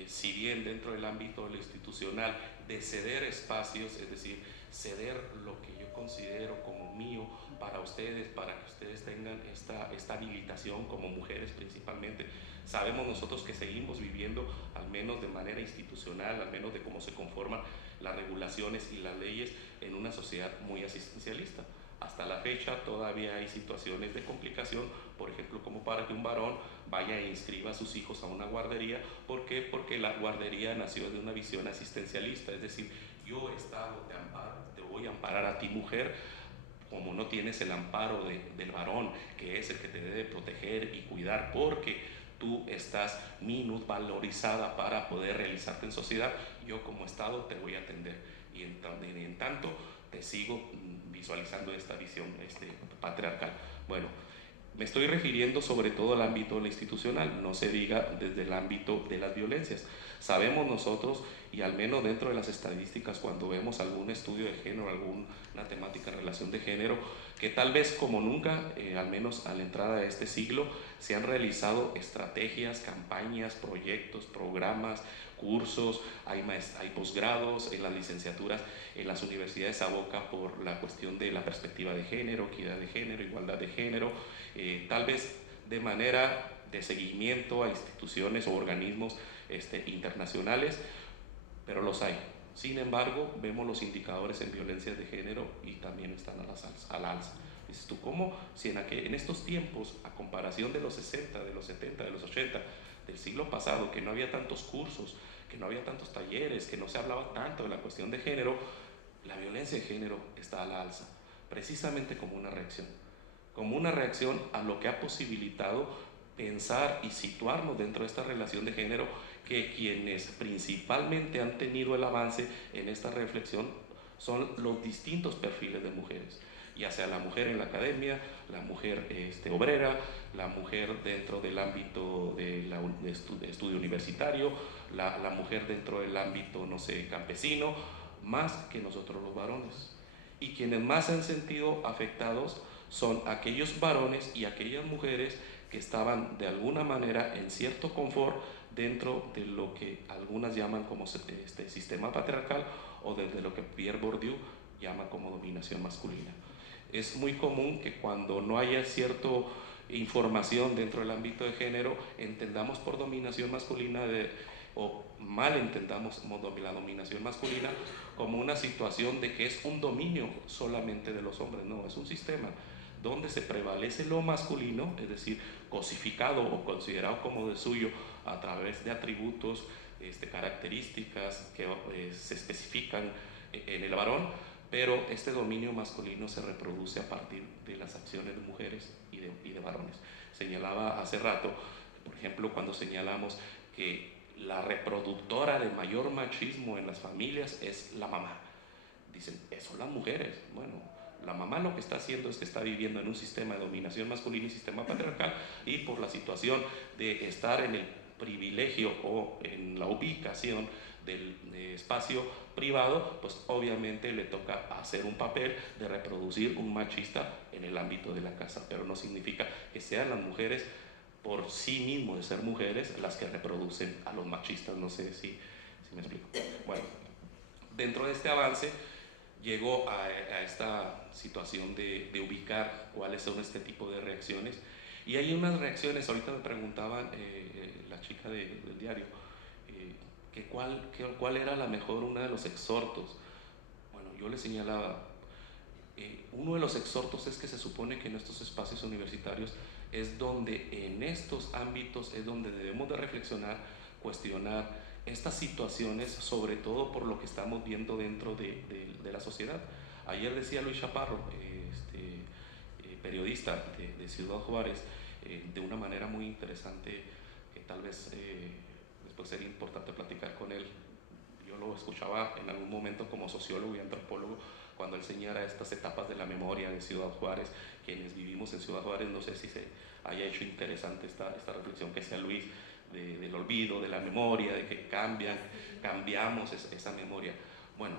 si bien dentro del ámbito de lo institucional, de ceder espacios, es decir, ceder lo que yo considero como mío para ustedes, para que ustedes tengan esta habilitación como mujeres principalmente. Sabemos nosotros que seguimos viviendo, al menos de manera institucional, al menos de cómo se conforman las regulaciones y las leyes, en una sociedad muy asistencialista. Hasta la fecha todavía hay situaciones de complicación, por ejemplo, como para que un varón vaya e inscriba a sus hijos a una guardería. ¿Por qué? Porque la guardería nació de una visión asistencialista, es decir, yo, Estado, te amparo, te voy a amparar a ti, mujer, como no tienes el amparo del varón, que es el que te debe proteger y cuidar, porque tú estás minusvalorizada para poder realizarte en sociedad, yo como Estado te voy a atender. Y en tanto te sigo visualizando esta visión patriarcal. Bueno, me estoy refiriendo sobre todo al ámbito institucional, no se diga desde el ámbito de las violencias. Sabemos nosotros, y al menos dentro de las estadísticas, cuando vemos algún estudio de género, alguna temática en relación de género, que tal vez como nunca, al menos a la entrada de este siglo, se han realizado estrategias, campañas, proyectos, programas, cursos, hay posgrados en las licenciaturas, en las universidades se aboca por la cuestión de la perspectiva de género, equidad de género, igualdad de género, tal vez de manera de seguimiento a instituciones o organismos internacionales, pero los hay. Sin embargo, vemos los indicadores en violencias de género y también están al alza. Dices tú, ¿cómo? Si en estos tiempos, a comparación de los 60, de los 70, de los 80, del siglo pasado, que no había tantos cursos, que no había tantos talleres, que no se hablaba tanto de la cuestión de género, la violencia de género está al alza, precisamente como una reacción a lo que ha posibilitado pensar y situarnos dentro de esta relación de género, que quienes principalmente han tenido el avance en esta reflexión son los distintos perfiles de mujeres, ya sea la mujer en la academia, la mujer obrera, la mujer dentro del ámbito de estudio universitario, la mujer dentro del ámbito, no sé, campesino, más que nosotros los varones. Y quienes más se han sentido afectados son aquellos varones y aquellas mujeres que estaban de alguna manera en cierto confort dentro de lo que algunas llaman como sistema patriarcal, o desde lo que Pierre Bourdieu llama como dominación masculina. Es muy común que cuando no haya cierta información dentro del ámbito de género, entendamos por dominación masculina o mal entendamos la dominación masculina como una situación de que es un dominio solamente de los hombres. No, es un sistema donde se prevalece lo masculino, es decir, cosificado o considerado como de suyo a través de atributos, características que se especifican en el varón, pero este dominio masculino se reproduce a partir de las acciones de mujeres y de varones. Señalaba hace rato, por ejemplo, cuando señalamos que la reproductora de mayor machismo en las familias es la mamá. Dicen, eso las mujeres. Bueno, la mamá lo que está haciendo es que está viviendo en un sistema de dominación masculina y sistema patriarcal, y por la situación de estar en el privilegio o en la ubicación del espacio privado, pues obviamente le toca hacer un papel de reproducir un machista en el ámbito de la casa, pero no significa que sean las mujeres por sí mismos de ser mujeres las que reproducen a los machistas. No sé si me explico. Bueno, dentro de este avance llegó a esta situación de ubicar cuáles son este tipo de reacciones, y hay unas reacciones. Ahorita me preguntaban la chica del diario que cuál era la mejor, uno de los exhortos. Bueno, yo le señalaba, uno de los exhortos es que se supone que en estos espacios universitarios es donde, en estos ámbitos, es donde debemos de reflexionar, cuestionar estas situaciones, sobre todo por lo que estamos viendo dentro de la sociedad. Ayer decía Luis Chaparro, periodista de Ciudad Juárez, de una manera muy interesante, que tal vez después sería importante platicar con él. Yo lo escuchaba en algún momento como sociólogo y antropólogo, cuando él señala estas etapas de la memoria de Ciudad Juárez. Quienes vivimos en Ciudad Juárez, no sé si se haya hecho interesante esta reflexión que hacía Luis, del olvido, de la memoria, de que cambiamos esa memoria. Bueno,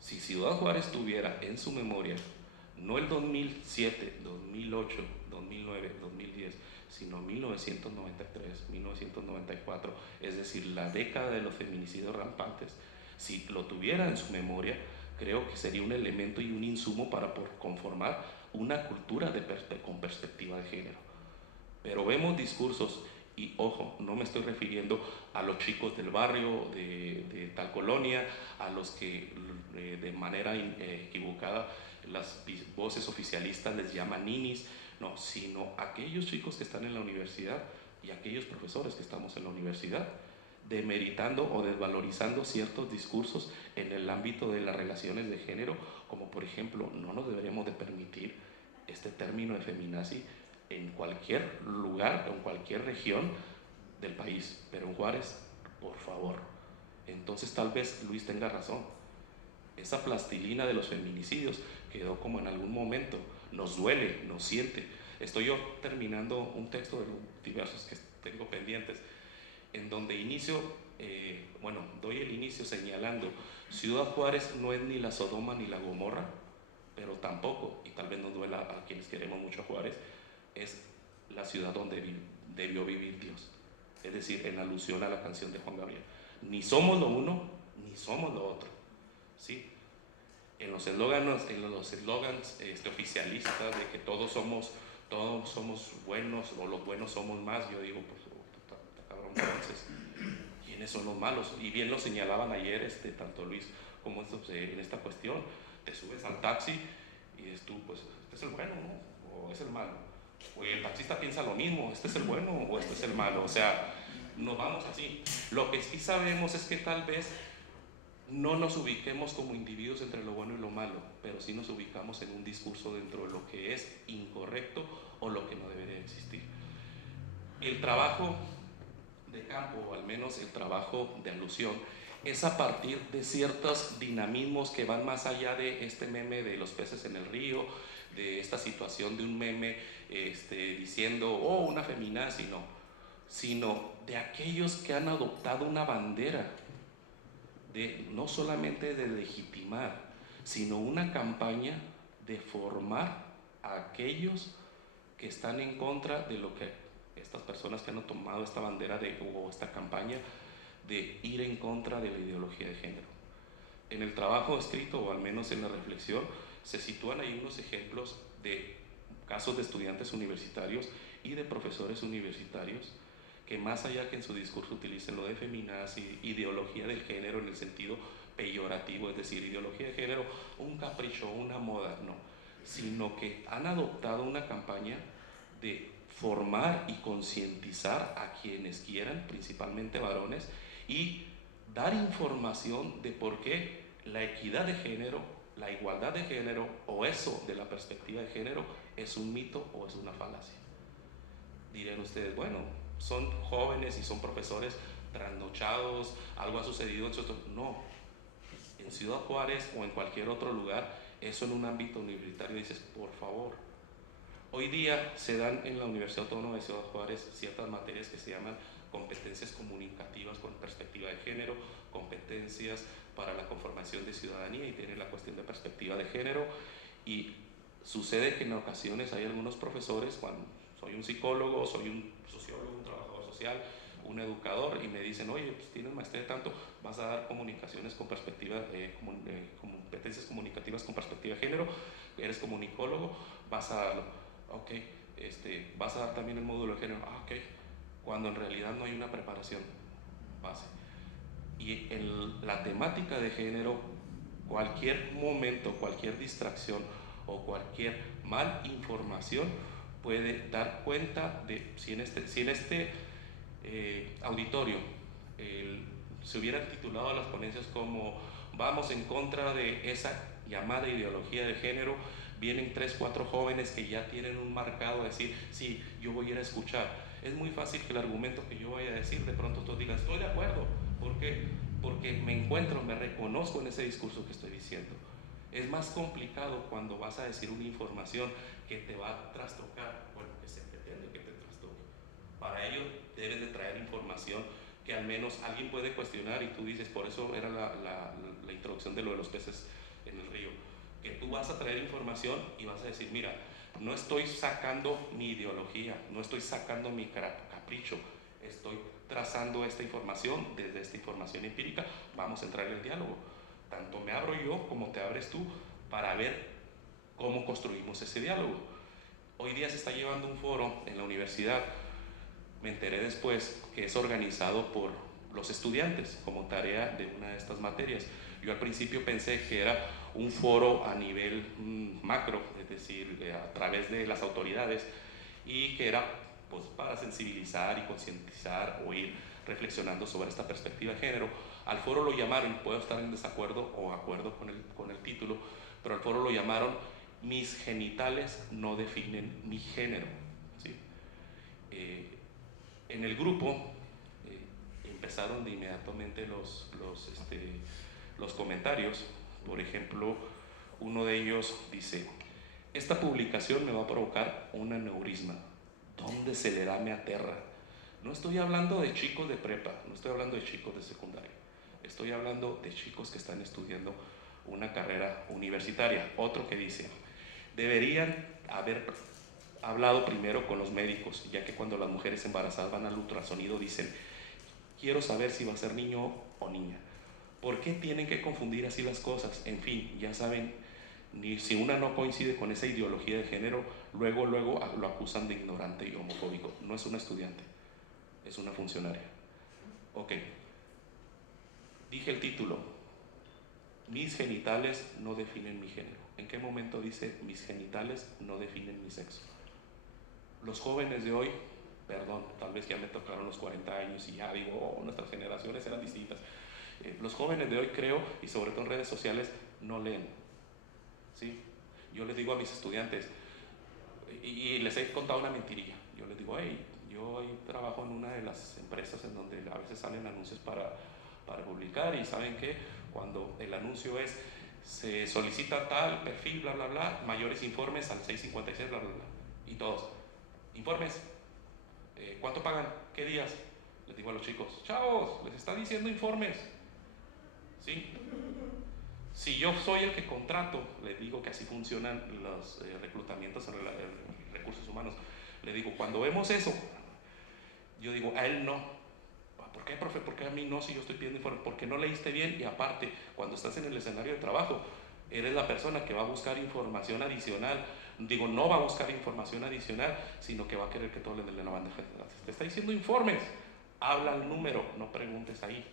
si Ciudad Juárez tuviera en su memoria no el 2007, 2008, 2009, 2010, sino 1993, 1994, es decir, la década de los feminicidios rampantes. Si lo tuviera en su memoria, creo que sería un elemento y un insumo para conformar una cultura con perspectiva de género. Pero vemos discursos, y ojo, no me estoy refiriendo a los chicos del barrio de tal colonia, a los que de manera equivocada las voces oficialistas les llaman ninis, no, sino aquellos chicos que están en la universidad y aquellos profesores que estamos en la universidad, demeritando o desvalorizando ciertos discursos en el ámbito de las relaciones de género, como por ejemplo, no nos deberíamos de permitir este término de feminazi en cualquier lugar, en cualquier región del país, pero en Juárez, por favor. Entonces tal vez Luis tenga razón, esa plastilina de los feminicidios quedó como en algún momento, nos duele, nos siente. Estoy yo terminando un texto de los diversos que tengo pendientes, en donde doy el inicio señalando, Ciudad Juárez no es ni la Sodoma ni la Gomorra, pero tampoco, y tal vez nos duela a quienes queremos mucho a Juárez, es la ciudad donde debió vivir Dios. Es decir, en alusión a la canción de Juan Gabriel. Ni somos lo uno, ni somos lo otro. ¿Sí? En los eslóganes oficialistas de que todos somos buenos, o los buenos somos más, yo digo, pues, cabrón, entonces, ¿quiénes son los malos? Y bien lo señalaban ayer, tanto Luis como en esta cuestión, te subes al taxi y dices tú, pues, este es el bueno, ¿no? O es el malo. O el taxista piensa lo mismo, este es el bueno o este es el malo. O sea, nos vamos así. Lo que sí sabemos es que tal vez no nos ubiquemos como individuos entre lo bueno y lo malo, pero sí nos ubicamos en un discurso dentro de lo que es incorrecto o lo que no debería existir. El trabajo de campo, o al menos el trabajo de alusión, es a partir de ciertos dinamismos que van más allá de este meme de los peces en el río, de esta situación de un meme diciendo, oh, una feminazi, no, sino de aquellos que han adoptado una bandera de no solamente de legitimar, sino una campaña de formar a aquellos que están en contra de lo que estas personas que han tomado esta bandera o esta campaña de ir en contra de la ideología de género. En el trabajo escrito, o al menos en la reflexión, se sitúan ahí unos ejemplos de casos de estudiantes universitarios y de profesores universitarios que más allá que en su discurso utilicen lo de feminazi, ideología del género en el sentido peyorativo, es decir, ideología de género, un capricho, una moda, no, sino que han adoptado una campaña de formar y concientizar a quienes quieran, principalmente varones, y dar información de por qué la equidad de género, la igualdad de género o eso de la perspectiva de género es un mito o es una falacia. Dirán ustedes, bueno, son jóvenes y son profesores trasnochados, algo ha sucedido en su... No, en Ciudad Juárez o en cualquier otro lugar, eso en un ámbito universitario dices, por favor. Hoy día se dan en la Universidad Autónoma de Ciudad Juárez ciertas materias que se llaman competencias comunicativas con perspectiva de género, competencias para la conformación de ciudadanía y tiene la cuestión de perspectiva de género, y sucede que en ocasiones hay algunos profesores, cuando soy un psicólogo, soy un sociólogo, un trabajador social, un educador, y me dicen, oye, pues tienes maestría de tanto, vas a dar comunicaciones con perspectiva, competencias comunicativas con perspectiva de género, eres comunicólogo, vas a darlo, ok, vas a dar también el módulo de género, ok, cuando en realidad no hay una preparación base. Y en la temática de género, cualquier momento, cualquier distracción o cualquier mal información puede dar cuenta de si en este auditorio se hubieran titulado las ponencias como vamos en contra de esa llamada ideología de género, vienen 3, 4 jóvenes que ya tienen un marcado a decir, sí, yo voy a ir a escuchar. Es muy fácil que el argumento que yo vaya a decir, de pronto todos digan, estoy de acuerdo. ¿Por qué? Porque me reconozco en ese discurso que estoy diciendo. Es más complicado cuando vas a decir una información que te va a trastocar, bueno, que se pretende que te trastoque. Para ello debes de traer información que al menos alguien puede cuestionar, y tú dices, por eso era la introducción de lo de los peces en el río, que tú vas a traer información y vas a decir, mira, no estoy sacando mi ideología, no estoy sacando mi capricho, estoy trazando esta información desde esta información empírica, vamos a entrar en el diálogo. Tanto me abro yo como te abres tú para ver cómo construimos ese diálogo. Hoy día se está llevando un foro en la universidad, me enteré después que es organizado por los estudiantes como tarea de una de estas materias. Yo al principio pensé que era un foro a nivel macro, es decir, a través de las autoridades, y que era pues, para sensibilizar y concientizar o ir reflexionando sobre esta perspectiva de género. Al foro lo llamaron, puedo estar en desacuerdo o acuerdo con el título, pero al foro lo llamaron Mis genitales no definen mi género. ¿Sí? En el grupo empezaron de inmediatamente los comentarios. Por ejemplo, uno de ellos dice, esta publicación me va a provocar un aneurisma. ¿Dónde se le da? Me aterra. No estoy hablando de chicos de prepa, no estoy hablando de chicos de secundaria, estoy hablando de chicos que están estudiando una carrera universitaria. Otro que dice, deberían haber hablado primero con los médicos, ya que cuando las mujeres embarazadas van al ultrasonido dicen, quiero saber si va a ser niño o niña. ¿Por qué tienen que confundir así las cosas? En fin, ya saben, ni si una no coincide con esa ideología de género, luego lo acusan de ignorante y homofóbico. No es una estudiante, es una funcionaria. Ok, dije el título, mis genitales no definen mi género. ¿En qué momento dice mis genitales no definen mi sexo? Los jóvenes de hoy, perdón, tal vez ya me tocaron los 40 años y ya digo, nuestras generaciones eran distintas. Los jóvenes de hoy creo, y sobre todo en redes sociales, no leen. ¿Sí? Yo les digo a mis estudiantes, y les he contado una mentirilla, yo les digo, hey, yo hoy trabajo en una de las empresas en donde a veces salen anuncios para publicar, y ¿saben qué? Cuando el anuncio es, se solicita tal perfil, bla, bla, bla, mayores informes al 656, bla, bla, bla, y todos, informes, ¿cuánto pagan? ¿Qué días? Les digo a los chicos, chavos, les está diciendo informes, ¿sí? Si yo soy el que contrato, les digo que así funcionan los reclutamientos en recursos humanos, le digo, cuando vemos eso, yo digo, a él no. ¿Por qué, profe? ¿Por qué a mí no si yo estoy pidiendo informe? Porque no leíste bien, y aparte, cuando estás en el escenario de trabajo, eres la persona que va a buscar información adicional. Digo, no va a buscar información adicional, sino que va a querer que todo le den la bandeja. Te está diciendo informes, habla el número, no preguntes ahí.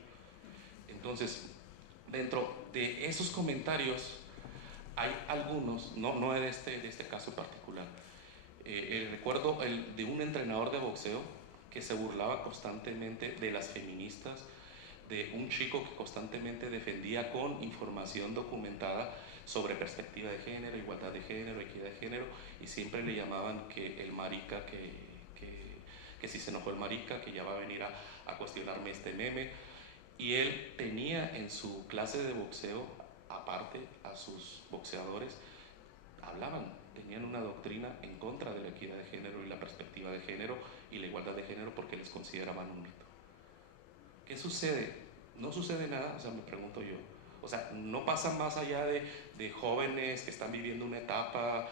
Entonces, dentro de esos comentarios hay algunos, no de este caso particular. Recuerdo de un entrenador de boxeo que se burlaba constantemente de las feministas, de un chico que constantemente defendía con información documentada sobre perspectiva de género, igualdad de género, equidad de género, y siempre le llamaban que el marica, que si se enojó el marica, que ya va a venir a cuestionarme este meme. Y él tenía en su clase de boxeo, aparte a sus boxeadores, tenían una doctrina en contra de la equidad de género y la perspectiva de género y la igualdad de género porque les consideraban un mito. ¿Qué sucede? No sucede nada, o sea, me pregunto yo. O sea, no pasa más allá de jóvenes que están viviendo una etapa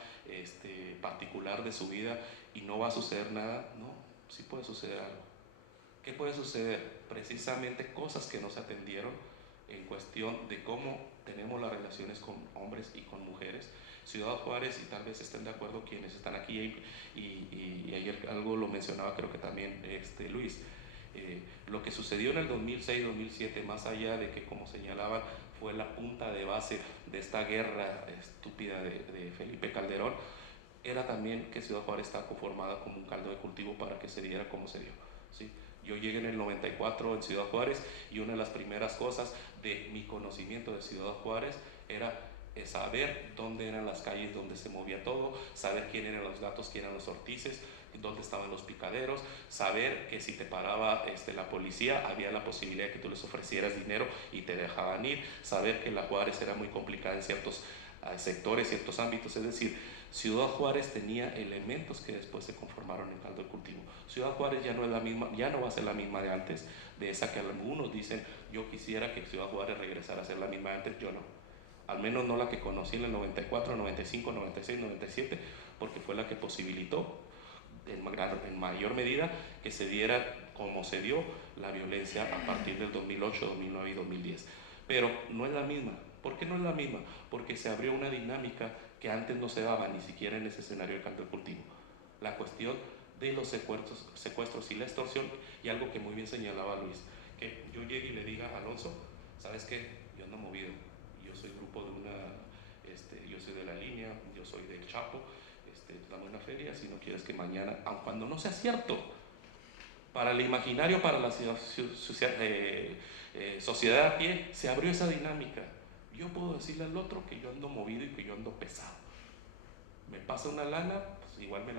particular de su vida y no va a suceder nada. No, sí puede suceder algo. ¿Qué puede suceder? Precisamente cosas que no se atendieron en cuestión de cómo tenemos las relaciones con hombres y con mujeres. Ciudad Juárez, y tal vez estén de acuerdo quienes están aquí, y ayer algo lo mencionaba, creo que también Luis, lo que sucedió en el 2006-2007, más allá de que, como señalaban, fue la punta de base de esta guerra estúpida de Felipe Calderón, era también que Ciudad Juárez estaba conformada como un caldo de cultivo para que se diera como se dio, ¿sí? Yo llegué en el 94 en Ciudad Juárez, y una de las primeras cosas de mi conocimiento de Ciudad Juárez era saber dónde eran las calles donde se movía todo, saber quién eran los gatos, quién eran los ortices, dónde estaban los picaderos, saber que si te paraba la policía había la posibilidad de que tú les ofrecieras dinero y te dejaban ir, saber que la Juárez era muy complicada en ciertos sectores, ciertos ámbitos. Es decir, Ciudad Juárez tenía elementos que después se conformaron en caldo de cultivo. Ciudad Juárez ya no es la misma, ya no va a ser la misma de antes, de esa que algunos dicen, yo quisiera que Ciudad Juárez regresara a ser la misma de antes. Yo no. al menos no la que conocí en el 94, 95, 96, 97, porque fue la que posibilitó en mayor medida que se diera como se dio la violencia a partir del 2008, 2009 y 2010. Pero no es la misma. ¿Por qué no es la misma? Porque se abrió una dinámica que antes no se daba ni siquiera en ese escenario de canto del cultivo. La cuestión de los secuestros y la extorsión, y algo que muy bien señalaba Luis, que yo llegue y le diga a Alonso, ¿sabes qué? Yo ando movido, yo soy grupo de una, yo soy de la línea, yo soy del Chapo, dame una feria si no quieres que mañana, aun cuando no sea cierto, para el imaginario, para la sociedad a pie, se abrió esa dinámica. Yo puedo decirle al otro que yo ando movido y que yo ando pesado. Me pasa una lana, pues igual me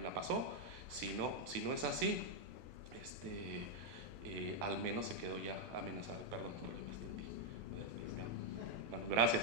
la pasó. Si no es así, al menos se quedó ya amenazado. Perdón, no le extendí. Bueno, gracias.